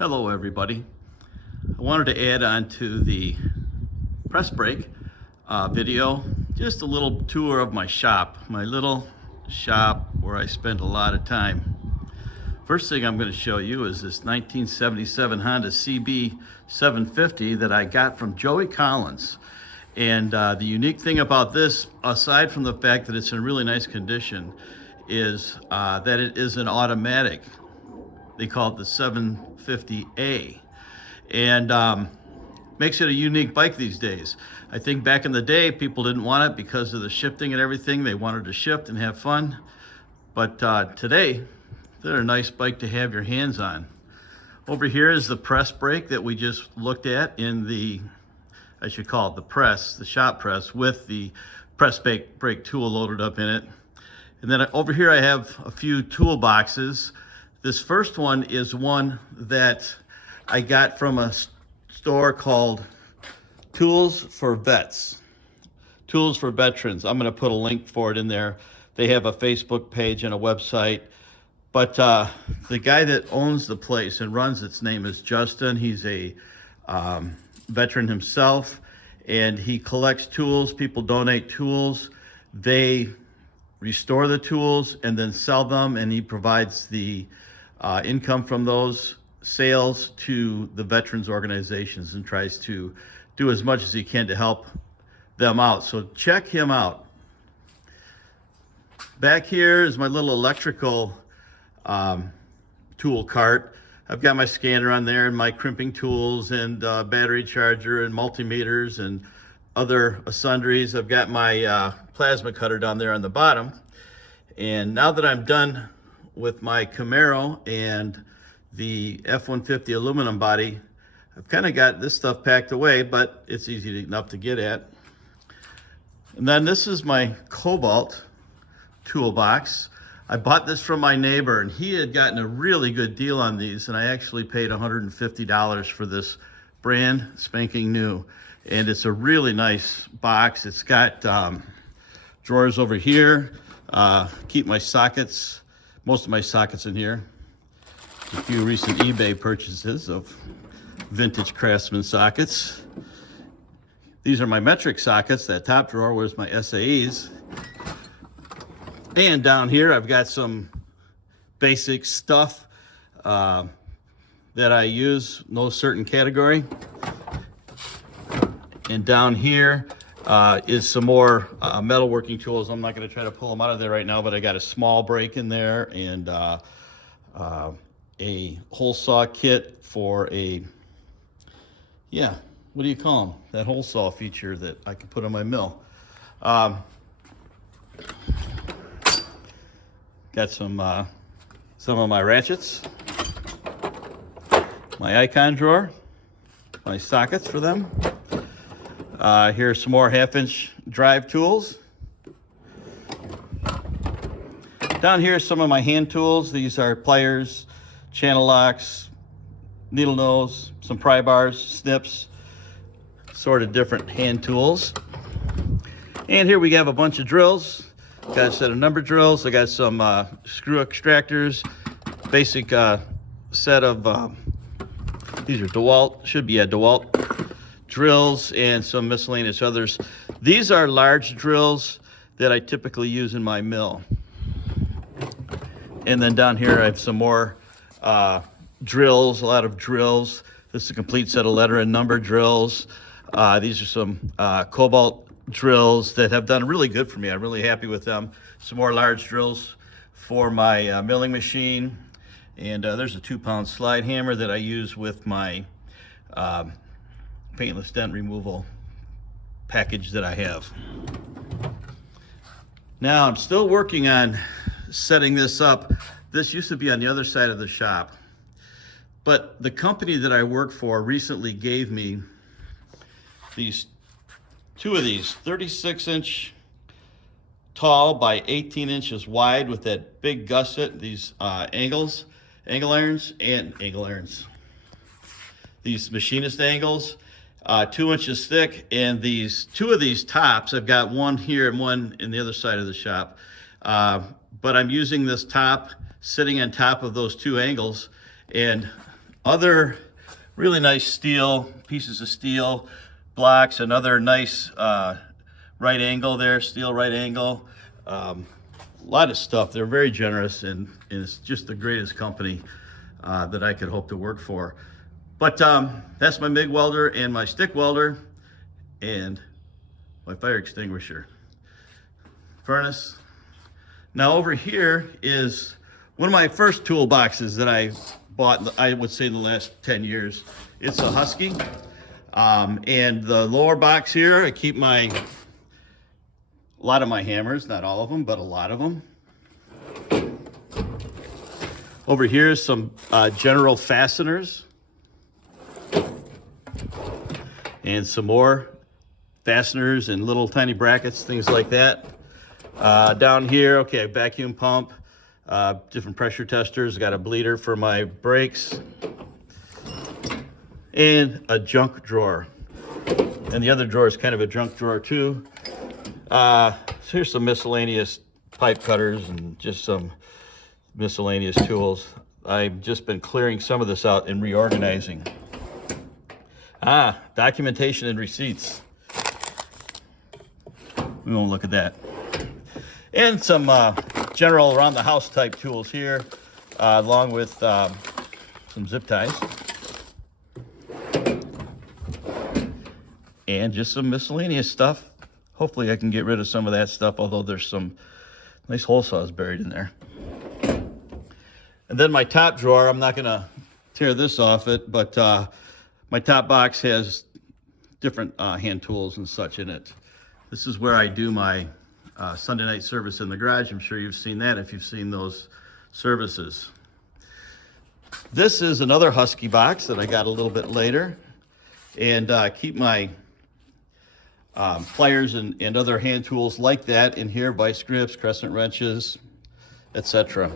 Hello everybody. I wanted to add on to the press break video just a little tour of my shop, my little shop where I spent a lot of time. First thing I'm going to show you is this 1977 Honda CB 750 that I got from Joey Collins. And the unique thing about this, aside from the fact that it's in really nice condition, is that it is an automatic. They call it the 750A, and makes it a unique bike these days. I think back in the day, people didn't want it because of the shifting and everything. They wanted to shift and have fun. But today, they're a nice bike to have your hands on. Over here is the press brake that we just looked at in the, I should call it the press, the shop press, with the press brake tool loaded up in it. And then over here I have a few toolboxes. This first one is one that I got from a store called Tools for Vets, Tools for Veterans. I'm going to put a link for it in there. They have a Facebook page and a website. But the guy that owns the place and runs its name is Justin. He's a veteran himself, and he collects tools. People donate tools. They restore the tools and then sell them, and he provides the income from those sales to the veterans organizations and tries to do as much as he can to help them out. So check him out. Back here is my little electrical tool cart. I've got my scanner on there and my crimping tools and battery charger and multimeters and other sundries. I've got my plasma cutter down there on the bottom. And now that I'm done with my Camaro and the F-150 aluminum body, I've kind of got this stuff packed away, but it's easy enough to get at. And then this is my Cobalt toolbox. I bought this from my neighbor, and he had gotten a really good deal on these, and I actually paid $150 for this brand spanking new. And it's a really nice box. It's got drawers over here, keep my sockets, most of my sockets in here. A few recent eBay purchases of vintage Craftsman sockets. These are my metric sockets. That top drawer was my SAEs. And down here I've got some basic stuff that I use, no certain category. And down here is some more metalworking tools. I'm not going to try to pull them out of there right now, but I got a small brake in there and a hole saw kit for a, yeah, what do you call them? That hole saw feature that I can put on my mill. Got some of my ratchets, my icon drawer, my sockets for them. Here's some more 1/2-inch drive tools. Down here, some of my hand tools. These are pliers, channel locks, needle nose, some pry bars, snips, sort of different hand tools. And here we have a bunch of drills. Got a set of number drills. I got some screw extractors, basic set of, these are DeWalt, should be a DeWalt drills, and some miscellaneous others. These are large drills that I typically use in my mill. And then down here I have some more drills, a lot of drills. This is a complete set of letter and number drills. These are some Cobalt drills that have done really good for me. I'm really happy with them. Some more large drills for my milling machine. And there's a 2-pound slide hammer that I use with my paintless dent removal package that I have. Now I'm still working on setting this up. This used to be on the other side of the shop, but the company that I work for recently gave me two of these 36-inch tall by 18 inches wide with that big gusset, these angle irons, these machinist angles, 2 inches thick. And these two of these tops, I've got one here and one in the other side of the shop, but I'm using this top sitting on top of those two angles, and Other really nice steel, pieces of steel, blocks, another nice right angle there, steel right angle. A lot of stuff. They're very generous, and it's just the greatest company that I could hope to work for. But that's my MIG welder and my stick welder and my fire extinguisher. Furnace. Now over here is one of my first toolboxes that I bought, I would say in the last 10 years. It's a Husky. And the lower box here, I keep a lot of my hammers, not all of them, but a lot of them. Over here is some general fasteners. And some more fasteners and little tiny brackets, things like that. Down here, okay, vacuum pump, different pressure testers. Got a bleeder for my brakes. And a junk drawer. And the other drawer is kind of a junk drawer too. So here's some miscellaneous pipe cutters and just some miscellaneous tools. I've just been clearing some of this out and reorganizing. Documentation and receipts. We won't look at that. And some general around the house type tools here, along with some zip ties. And just some miscellaneous stuff. Hopefully I can get rid of some of that stuff, although there's some nice hole saws buried in there. And then my top drawer, I'm not gonna tear this off it, but my top box has different hand tools and such in it. This is where I do my Sunday night service in the garage. I'm sure you've seen that if you've seen those services. This is another Husky box that I got a little bit later, and keep my pliers and other hand tools like that in here, vice grips, crescent wrenches, etc.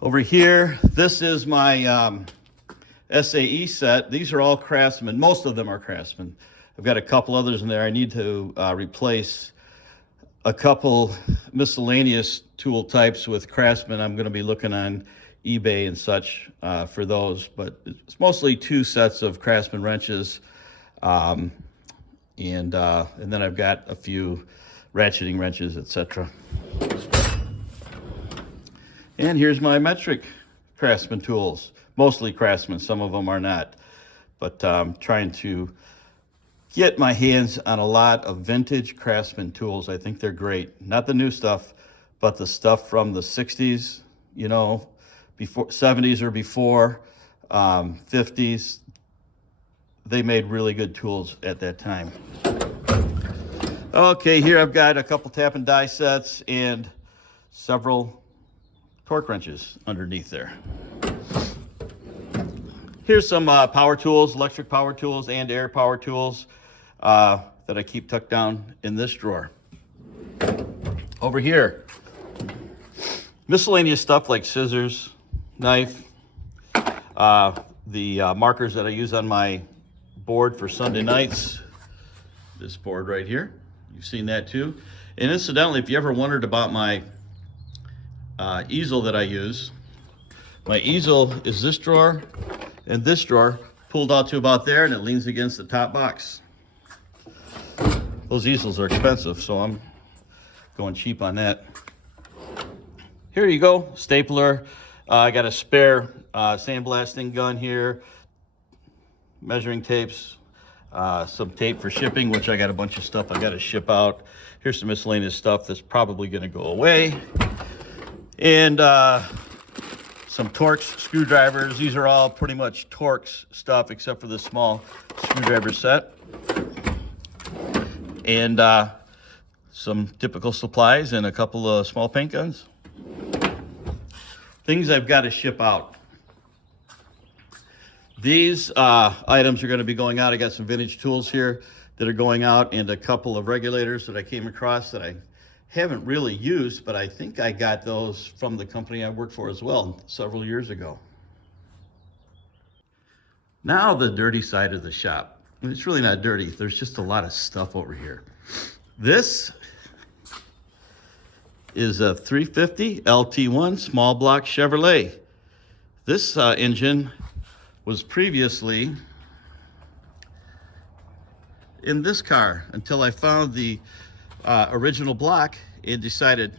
Over here, this is my SAE set. These are all Craftsman. Most of them are Craftsman. I've got a couple others in there. I need to replace a couple miscellaneous tool types with Craftsman. I'm going to be looking on eBay and such for those, but it's mostly 2 sets of Craftsman wrenches, and then I've got a few ratcheting wrenches, etc. And here's my metric Craftsman tools. Mostly Craftsman, some of them are not, but I'm trying to get my hands on a lot of vintage Craftsman tools. I think they're great. Not the new stuff, but the stuff from the 60s, you know, before 70s or before, 50s. They made really good tools at that time. Okay, here I've got a couple tap and die sets and several torque wrenches underneath there. Here's some power tools, electric power tools and air power tools that I keep tucked down in this drawer. Over here, miscellaneous stuff like scissors, knife, the markers that I use on my board for Sunday nights. This board right here, you've seen that too. And incidentally, if you ever wondered about my easel that I use, my easel is this drawer and this drawer pulled out to about there, and it leans against the top box. Those easels are expensive, so I'm going cheap on that. Here you go, stapler. I got a spare sandblasting gun here, measuring tapes, some tape for shipping, which I got a bunch of stuff I got to ship out. Here's some miscellaneous stuff that's probably going to go away. And some Torx screwdrivers. These are all pretty much Torx stuff except for the small screwdriver set. And some typical supplies and a couple of small paint guns. Things I've got to ship out. These items are going to be going out. I got some vintage tools here that are going out, and a couple of regulators that I came across that I haven't really used, but I think I got those from the company I worked for as well several years ago. Now the dirty side of the shop. It's really not dirty. There's just a lot of stuff over here. This is a 350 LT1 small block Chevrolet. This engine was previously in this car until I found the original block and decided,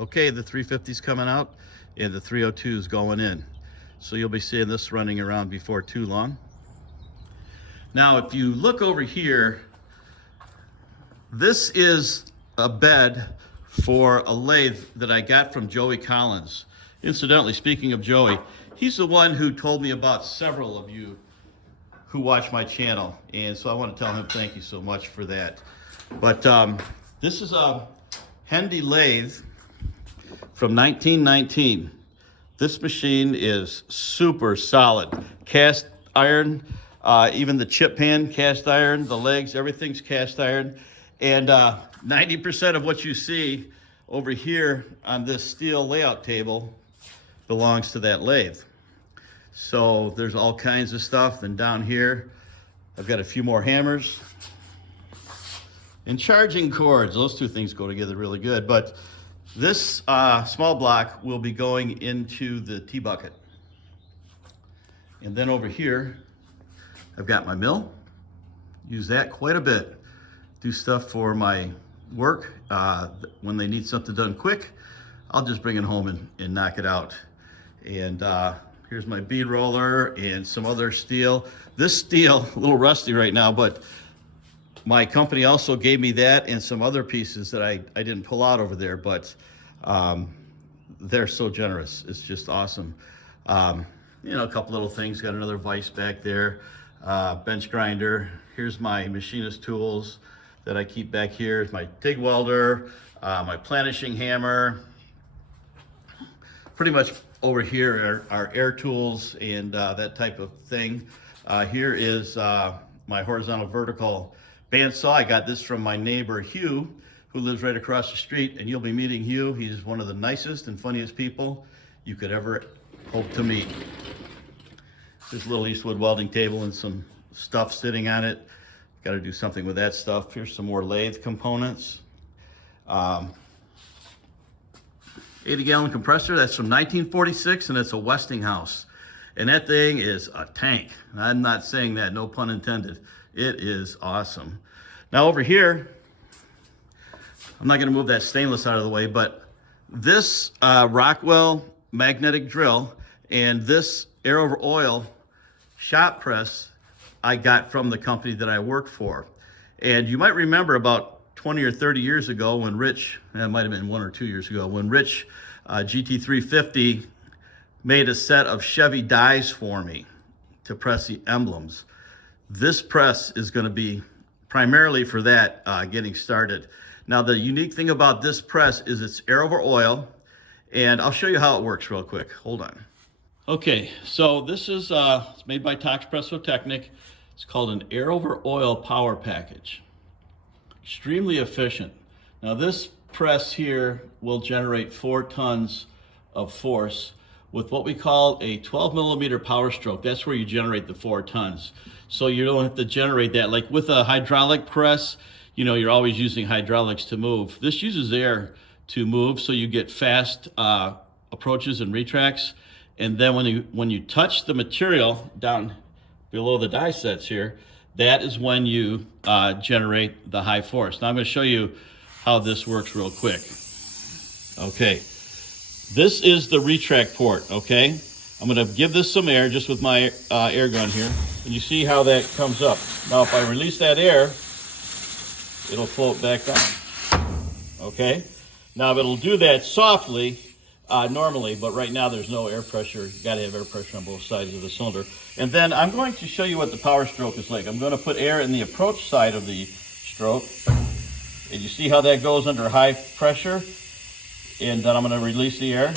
okay, the 350's coming out and the 302's going in. So you'll be seeing this running around before too long. Now, if you look over here, this is a bed for a lathe that I got from Joey Collins. Incidentally, speaking of Joey, he's the one who told me about several of you who watch my channel, and so I want to tell him thank you so much for that. But this is a Hendy lathe from 1919. This machine is super solid. Cast iron, even the chip pan, cast iron, the legs, everything's cast iron. And 90% of what you see over here on this steel layout table belongs to that lathe. So there's all kinds of stuff. Then down here, I've got a few more hammers and charging cords. Those two things go together really good. But this small block will be going into the T-bucket. And then over here, I've got my mill. Use that quite a bit. Do stuff for my work. When they need something done quick, I'll just bring it home and knock it out. And here's my bead roller and some other steel. This steel, a little rusty right now, but my company also gave me that and some other pieces that I didn't pull out over there, but they're so generous. It's just awesome. You know, a couple little things. Got another vise back there, bench grinder. Here's my machinist tools that I keep back here. It's my TIG welder, my planishing hammer. Pretty much over here are air tools and that type of thing. Here is my horizontal vertical bandsaw. I got this from my neighbor Hugh, who lives right across the street, and you'll be meeting Hugh. He's one of the nicest and funniest people you could ever hope to meet. This little Eastwood welding table and some stuff sitting on it. Got to do something with that stuff. Here's some more lathe components. 80-gallon compressor, that's from 1946, and it's a Westinghouse. And that thing is a tank. I'm not saying that, no pun intended. It is awesome. Now over here, I'm not gonna move that stainless out of the way, but this Rockwell magnetic drill and this air over oil shop press I got from the company that I work for. And you might remember about 20 or 30 years ago when Rich, it might have been 1 or 2 years ago, when Rich GT350 made a set of Chevy dies for me to press the emblems. This press is going to be primarily for that, getting started. Now the unique thing about this press is it's air over oil, and I'll show you how it works real quick. Hold on. Okay, so this is it's made by Toxpresso Technic. It's called an air over oil power package. Extremely efficient. Now this press here will generate 4 tons of force with what we call a 12 millimeter power stroke. That's where you generate the 4 tons. So you don't have to generate that. Like with a hydraulic press, you know, you're always using hydraulics to move. This uses air to move, so you get fast approaches and retracts. And then when you touch the material down below the die sets here, that is when you generate the high force. Now I'm going to show you how this works real quick. Okay, this is the retract port, okay? I'm going to give this some air just with my air gun here. And you see how that comes up. Now if I release that air, it'll float back down, okay? Now it'll do that softly, normally, but right now there's no air pressure. You got to have air pressure on both sides of the cylinder. And then I'm going to show you what the power stroke is like. I'm going to put air in the approach side of the stroke. And you see how that goes under high pressure? And then I'm going to release the air.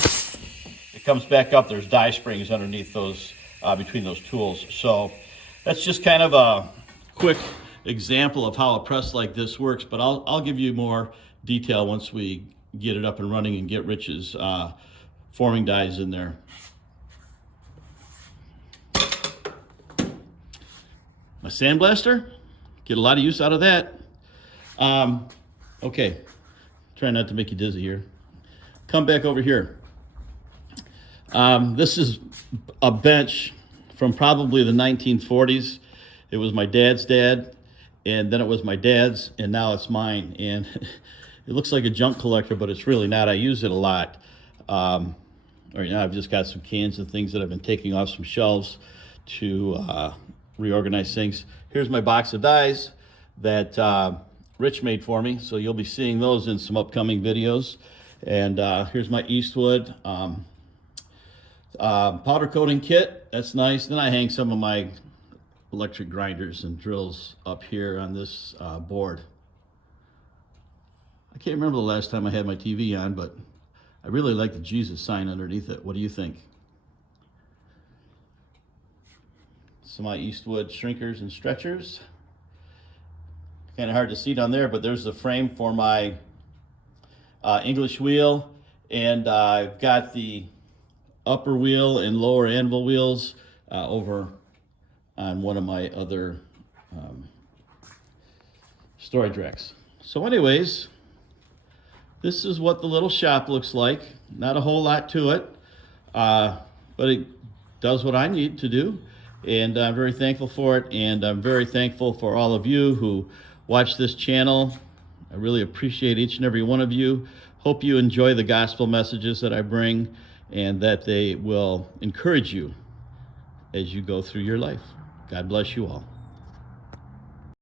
It comes back up. There's die springs underneath those, between those tools. So that's just kind of a quick example of how a press like this works, but I'll give you more detail once we get it up and running and get Rich's forming dies in there. My sandblaster, get a lot of use out of that. Okay, try not to make you dizzy here. Come back over here. This is a bench from probably the 1940s. It was my dad's dad, and then it was my dad's, and now it's mine. And it looks like a junk collector, but it's really not. I use it a lot. Right now I've just got some cans and things that I've been taking off some shelves to reorganize things. Here's my box of dies that Rich made for me, so you'll be seeing those in some upcoming videos. And here's my Eastwood powder coating kit. That's nice. Then I hang some of my electric grinders and drills up here on this board. I can't remember the last time I had my TV on, but I really like the Jesus sign underneath it. What do you think? Some of my Eastwood shrinkers and stretchers. Kind of hard to see down there, but there's the frame for my English wheel, and I've got the upper wheel and lower anvil wheels over on one of my other storage racks. So anyways, this is what the little shop looks like. Not a whole lot to it, but it does what I need to do, and I'm very thankful for it, and I'm very thankful for all of you who watch this channel. I really appreciate each and every one of you. Hope you enjoy the gospel messages that I bring, and that they will encourage you as you go through your life. God bless you all.